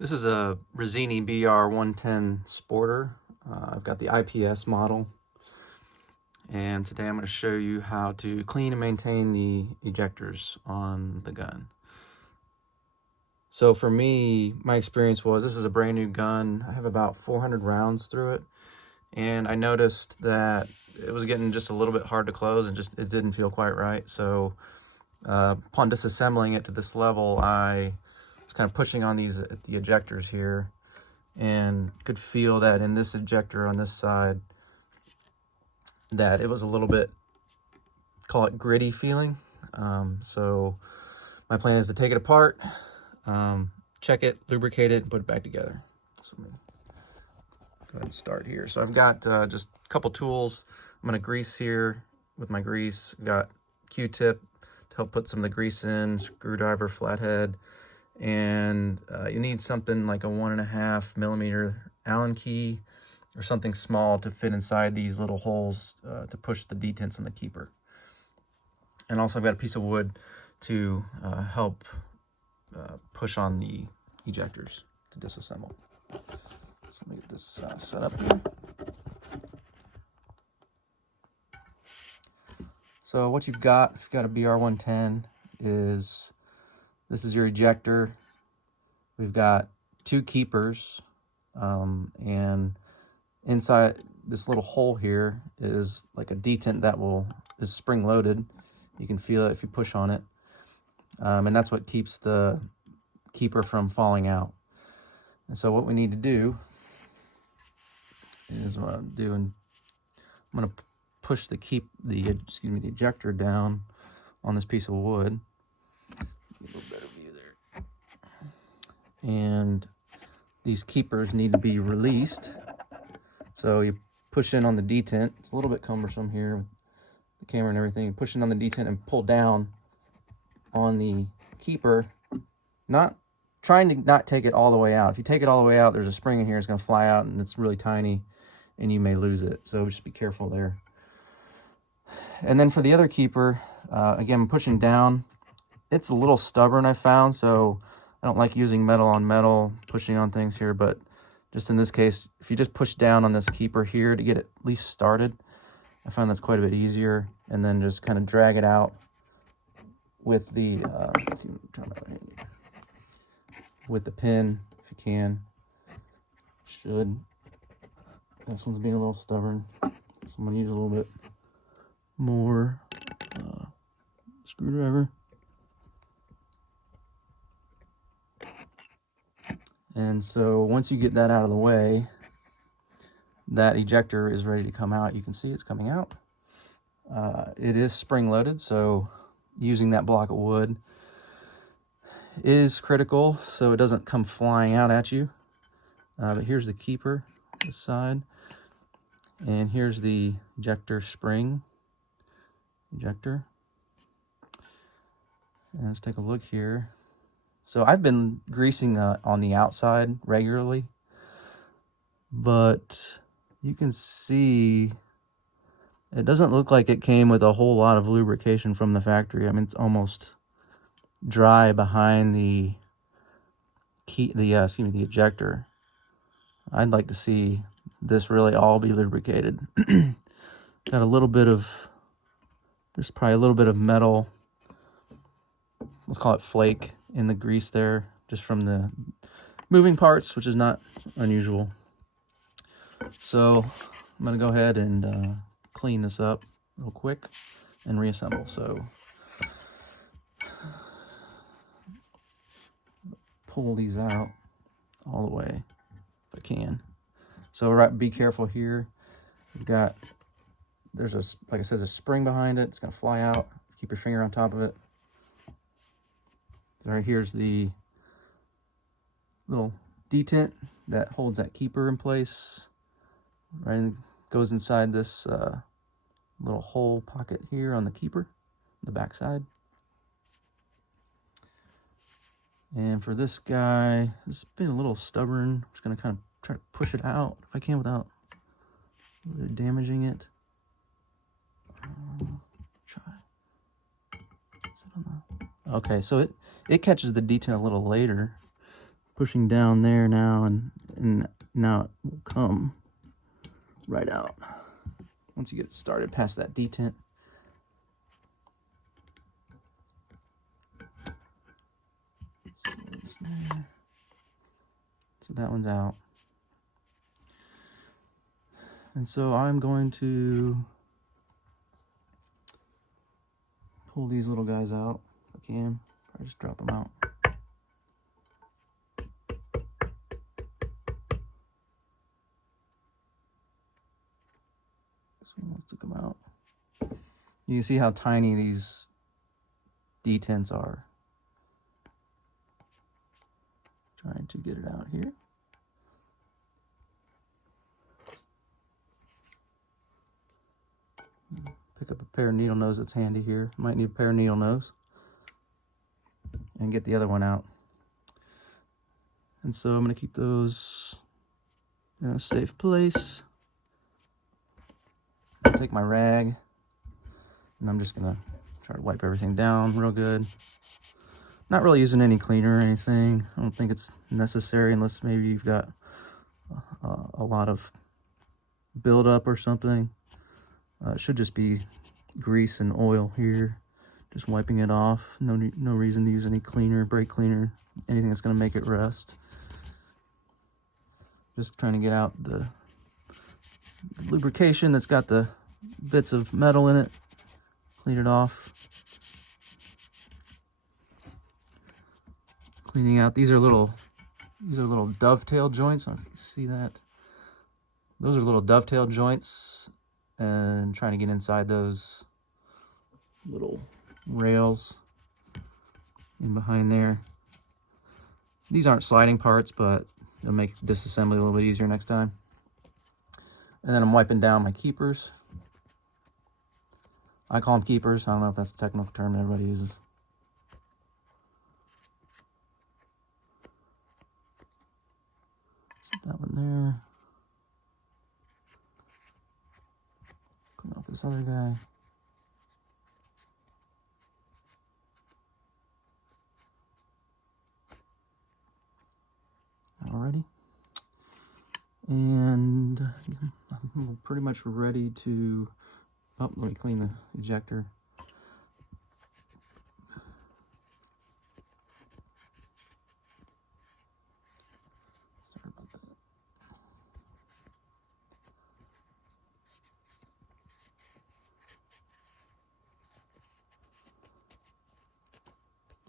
This is a Rizzini BR110 Sporter. I've got the IPS model, and today I'm going to show you how to clean and maintain the ejectors on the gun. So for me, my experience was this is a brand new gun. I have about 400 rounds through it, and I noticed that it was getting just a little bit hard to close, and it didn't feel quite right. So upon disassembling it to this level, I was kind of pushing on the ejectors here, and could feel that in this ejector on this side that it was a little bit, call it gritty feeling. So my plan is to take it apart, check it, lubricate it, and put it back together. So let me go ahead and start here. So I've got just a couple tools. I'm going to grease here with my grease. I've got Q-tip to help put some of the grease in, screwdriver, flathead, and you need something like a 1.5 millimeter Allen key or something small to fit inside these little holes to push the detents on the keeper. And also I've got a piece of wood to help push on the ejectors to disassemble. So let me get this set up here. So what you've got, if you've got a BR110, is this is your ejector. We've got two keepers, and inside this little hole here is like a detent that is spring loaded. You can feel it if you push on it, and that's what keeps the keeper from falling out. And so what we need to do is what I'm doing. I'm going to push the ejector down on this piece of wood. A little better view there. And these keepers need to be released. So you push in on the detent. It's a little bit cumbersome here with the camera and everything. You push in on the detent and pull down on the keeper, not trying to not take it all the way out. If you take it all the way out, there's a spring in here, it's going to fly out, and it's really tiny and you may lose it. So just be careful there. And then for the other keeper, again, pushing down, it's a little stubborn, I found, so I don't like using metal on metal, pushing on things here, but just in this case, if you just push down on this keeper here to get it at least started, I find that's quite a bit easier, and then just kind of drag it out with the pin, if you can. Should. This one's being a little stubborn, so I'm going to use a little bit more screwdriver. And so once you get that out of the way, that ejector is ready to come out. You can see it's coming out. It is spring loaded, so using that block of wood is critical so it doesn't come flying out at you. But here's the keeper, this side, and here's the ejector spring ejector. And let's take a look here. So I've been greasing on the outside regularly, but you can see it doesn't look like it came with a whole lot of lubrication from the factory. I mean, it's almost dry behind the ejector. I'd like to see this really all be lubricated. Got a little bit of, there's probably a little bit of metal, let's call it flake, in the grease there, just from the moving parts, which is not unusual. So I'm going to go ahead and clean this up real quick and reassemble. So pull these out all the way if I can. So be careful here. We've got, there's a, like I said, there's a spring behind it. It's going to fly out. Keep your finger on top of it. So right here's the little detent that holds that keeper in place. Right, and goes inside this little hole pocket here on the keeper, the back side. And for this guy, it's been a little stubborn. I'm just going to kind of try to push it out if I can without really damaging it. Okay, so it catches the detent a little later. pushing down there now, and now it will come right out once you get it started past that detent. So that one's out. And so I'm going to pull these little guys out if I can. I just drop them out. This one wants to come out. You can see how tiny these detents are. Trying to get it out here. Pick up a pair of needle nose that's handy here. Might need a pair of needle nose. And get the other one out. And so I'm going to keep those in a safe place. I'll take my rag, and I'm just going to try to wipe everything down real good. Not really using any cleaner or anything. I don't think it's necessary unless maybe you've got a lot of buildup or something. It should just be grease and oil here. Just wiping it off. No reason to use any cleaner, brake cleaner, anything that's going to make it rust. Just trying to get out the lubrication that's got the bits of metal in it. Clean it off. Cleaning out. These are little dovetail joints. I don't know if you see that. Those are little dovetail joints, and trying to get inside those little rails in behind there. These aren't sliding parts, but they'll make disassembly a little bit easier next time. And then I'm wiping down my keepers. I call them keepers. I don't know if that's a technical term everybody uses. Set that one there. Clean off this other guy. Alrighty. And I'm pretty much ready to, let me clean the ejector. Sorry about that.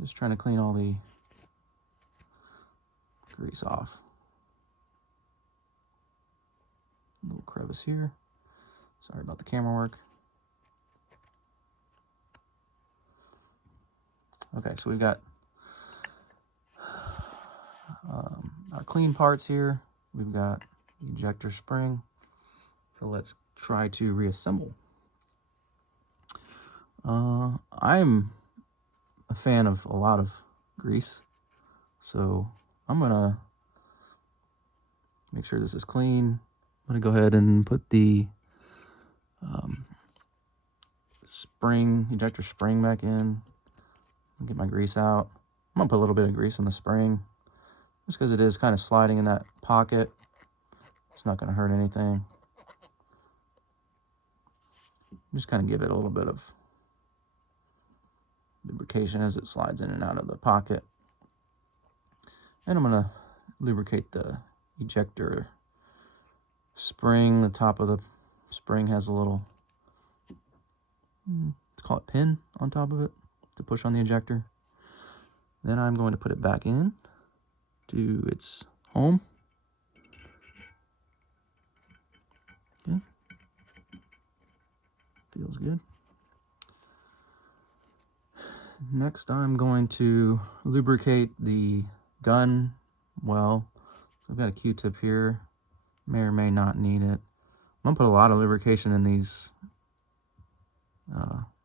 Just trying to clean all the grease off. A little crevice here. Sorry about the camera work. Okay, so we've got our clean parts here. We've got the ejector spring. So let's try to reassemble. I'm a fan of a lot of grease, so I'm gonna make sure this is clean. I'm gonna go ahead and put the ejector spring back in. Get my grease out. I'm gonna put a little bit of grease in the spring, just because it is kind of sliding in that pocket. It's not gonna hurt anything. Just kind of give it a little bit of lubrication as it slides in and out of the pocket. And I'm gonna lubricate the ejector spring. The top of the spring has a little, let's call it pin on top of it to push on the ejector. Then I'm going to put it back in to its home. Okay. Feels good. Next, I'm going to lubricate the gun well. So I've got a Q-tip here. May or may not need it. I'm gonna put a lot of lubrication in these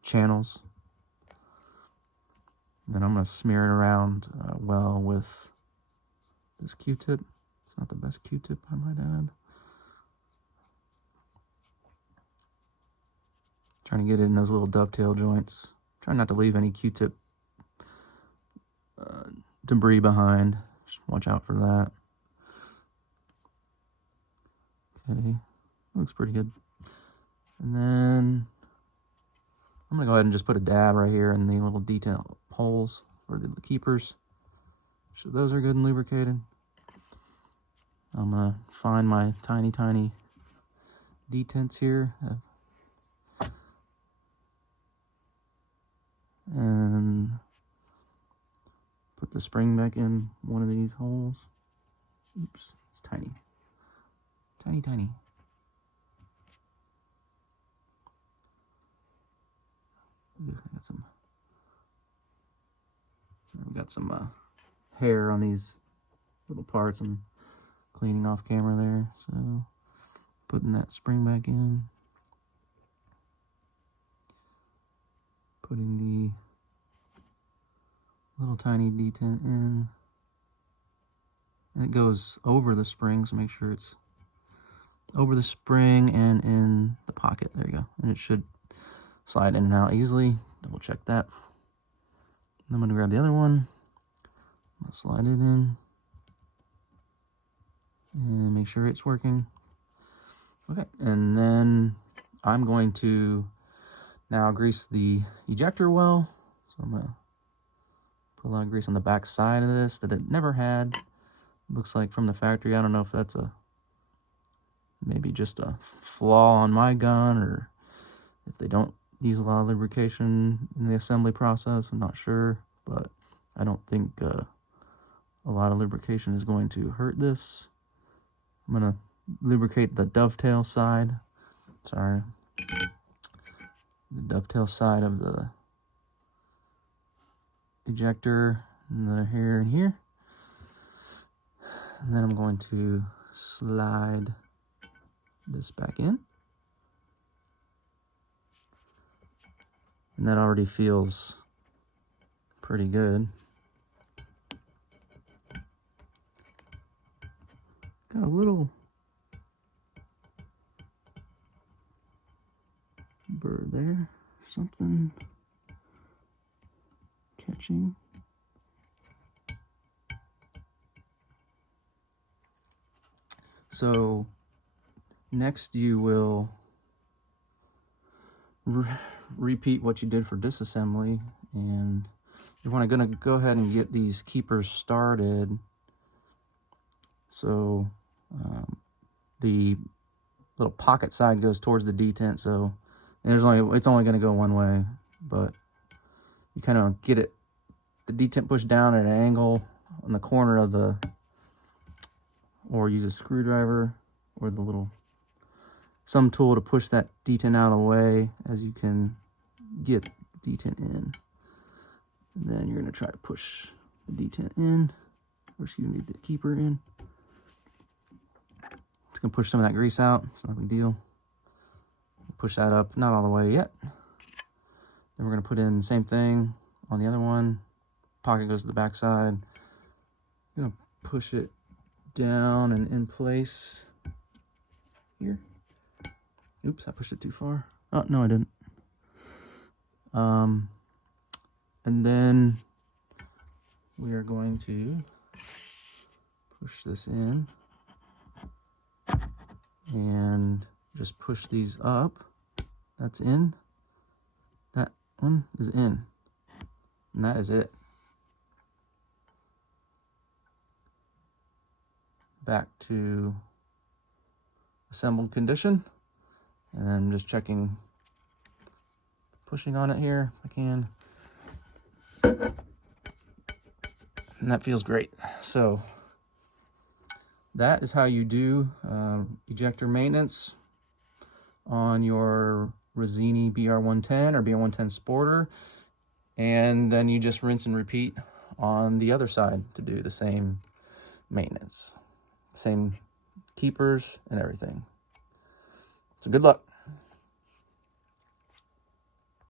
channels. Then I'm gonna smear it around well with this Q-tip. It's not the best Q-tip, I might add. Trying to get it in those little dovetail joints. Trying not to leave any Q-tip debris behind. Just watch out for that. Okay, looks pretty good. And then I'm gonna go ahead and just put a dab right here in the little detail holes for the keepers. So those are good and lubricated. I'm gonna find my tiny detents here. And put the spring back in one of these holes. Oops, it's tiny. Tiny. We got some hair on these little parts. I'm cleaning off camera there, so putting that spring back in. Putting the little tiny detent in. And it goes over the spring, so make sure it's over the spring and in the pocket. There you go. And it should slide in and out easily. Double check that. I'm going to grab the other one. I'm going to slide it in. And make sure it's working. Okay, and then I'm going to now grease the ejector well. So I'm going to put a lot of grease on the back side of this that it never had. Looks like from the factory. I don't know if that's maybe just a flaw on my gun, or if they don't use a lot of lubrication in the assembly process. I'm not sure, but I don't think a lot of lubrication is going to hurt this. I'm going to lubricate the dovetail side. Sorry. The dovetail side of the ejector, and the hair in here. And then I'm going to slide this back in. And that already feels pretty good. Got a little bird there, something catching. So next you will repeat what you did for disassembly, and you want to go ahead and get these keepers started. So the little pocket side goes towards the detent, so it's only going to go one way, but you kind of get the detent pushed down at an angle on the corner of the, or use a screwdriver or some tool to push that detent out of the way as you can get the detent in. And then you're going to try to push the detent in, or excuse me, the keeper in. It's going to push some of that grease out. It's not a big deal. Push that up, not all the way yet. Then we're going to put in the same thing on the other one. Pocket goes to the back side. I'm going to push it down and in place here. Oops, I pushed it too far. Oh, no, I didn't. And then we are going to push this in and just push these up. That's in. That one is in. And that is it. Back to assembled condition. And then I'm just checking, pushing on it here if I can. And that feels great. So that is how you do ejector maintenance on your Rizzini BR110 or BR110 Sporter. And then you just rinse and repeat on the other side to do the same maintenance. Same keepers and everything. So good luck.